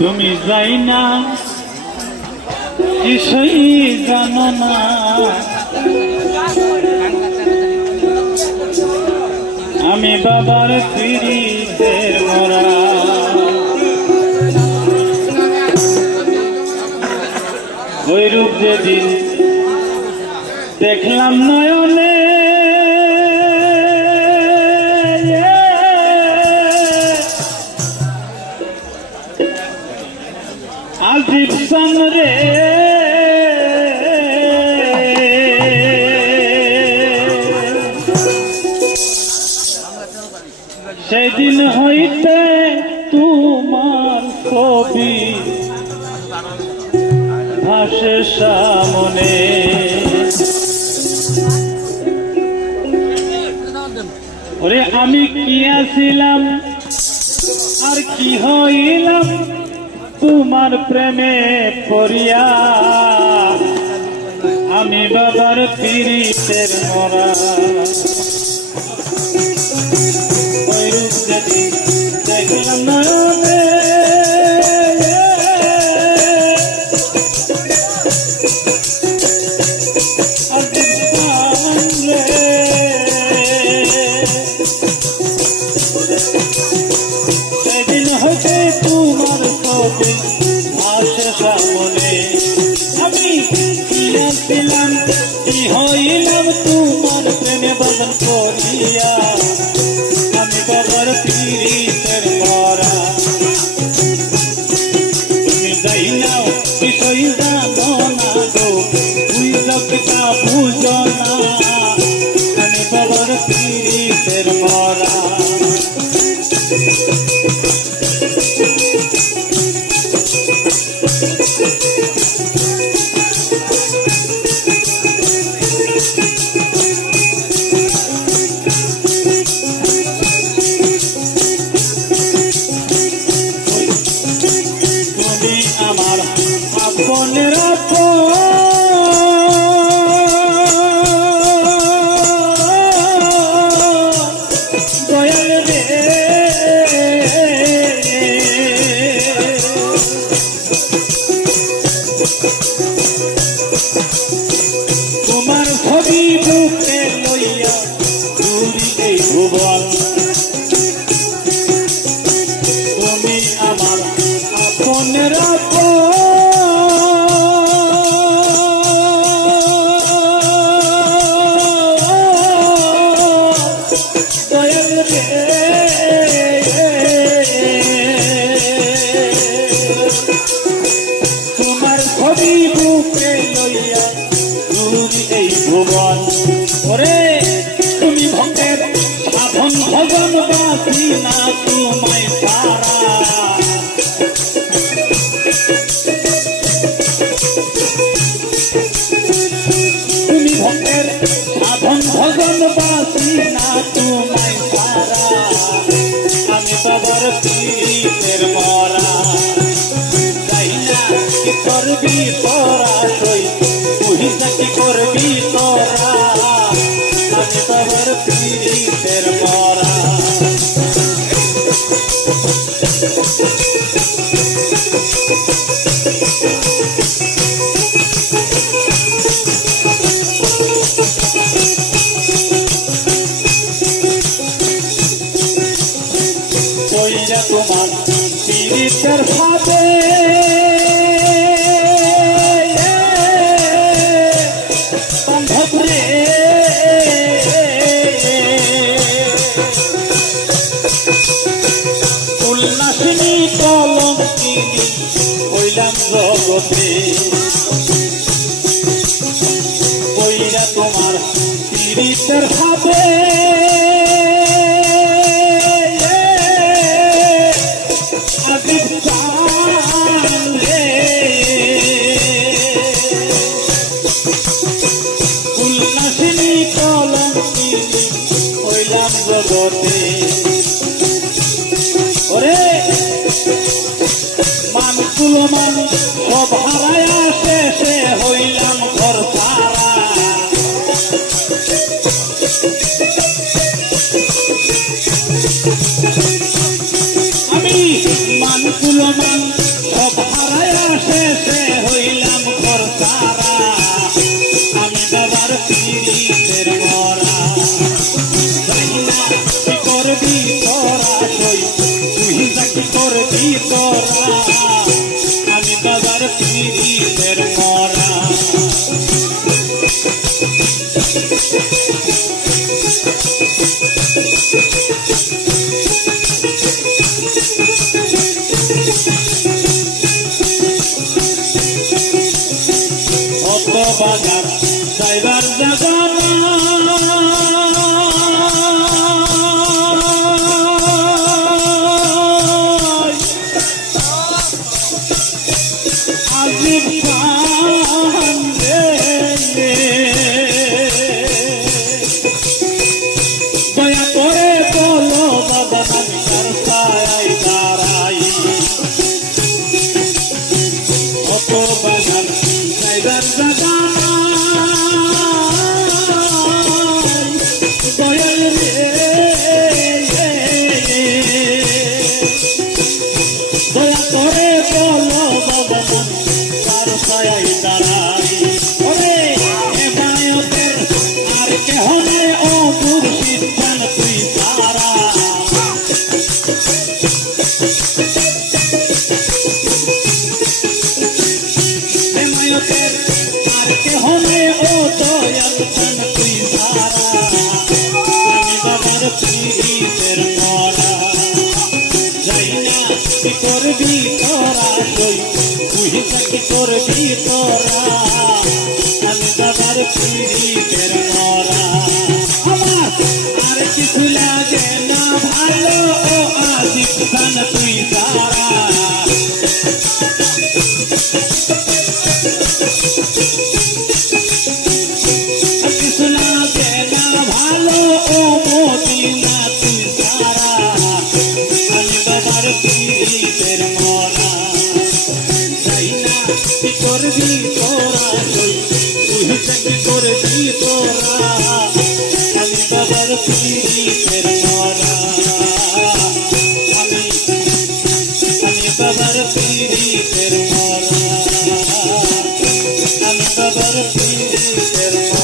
তুমি যাই না কিছুই জানো না, আমি বাবার পিড়িতের মরা। ওই রূপ যেদিন দেখলাম নয়নে, আজিব সান রে সেদিন হইতে তোমার ছবি ভাসে সামনে। ওরে আমি কি আছিলাম আর কি হইলাম তোমার প্রেমে পড়িয়া, আমি বাবার পিড়িতের মরা। ওই রূপ যেদিন দেখলাম নয়নে, সেদিন হইতে তোমার ছবি ভাসে সামনে। আমি কি আসছিলাম কি হইলাম তোমার প্রেমে বদন করিয়া, আমি বাবার পিড়িতের মরা। তুমি যাই নাও বিষয় জানো না গো, তুই লোকটা বুঝো না, আমি বাবার পিড়িতের মরা। তুমি আমার আপনের আপন, দয়াল রে তোমার ছবি বুকে লইয়া ঘুরি এই ভুবন। তুমি আমার আপনের আপন, দয়াল রে তোমার ছবি বুকে লইয়া ঘুরি এই ভুবন। ওরে তুমি ভক্তের সাধন ভজন বাসি না তোমায় সারা, তুমি ভক্তের সাধন ভজন বাসি না তোমায় সারা, আমি বাবার পিড়িতের মরা। যাই না কি করবি তোরা সই, বুঝিস কি করবি তোরা, আমি বাবার পিড়িতের মরা। কইরা তোমার পিড়িতের ভাবে বান্ধব রে, উল্লাসিনী কলঙ্কিনী হইলাম জগতে। কইরা তোমার পিড়িতের ভাবে উল্লাসিনী কলঙ্কিনী হইলাম জগতে। ওরে মান কুলমান সব হারায়া শেষে হইলাম ঘর সারা। আমি মান কুলমান তোরা আমি বাবার পীড়িতের মরা অত বাজার সাইবার জাগানা আজিব খান রে দয়া করে বলো বাবা আমি তার ছায়ায় দাঁড়াই অত বাজার সাইবার জাগানা দয়াল রে দয়া করে বলো বাবা তার ছায়ায় দাঁড়াই ওরে হেমায়তের আর কেহ নাই ও মুর্শিদ জান তুই তারা হেমায়তের আর কেহ নাই ও দয়াল জান তুই তারা আমি বাবার পীড়িতের মরা যাই না কি করবি তোরা সই তুই কি করবি তোরা আমি বাবার পীড়িতের মরা আমার আর কিছু লাগে না ভালো ও আজিব খান তুই তারা কিছু লাগে না ভালো ও মদিনা তুই তারা আমি বাবার পীড়িতের মরা যাই না কি করবি তোরা তুই কি করবি তোরা আমি বাবার পীড়িতের মরা আমি বাবার পীড়িতের মরা আমি বাবার পীড়িতের মরা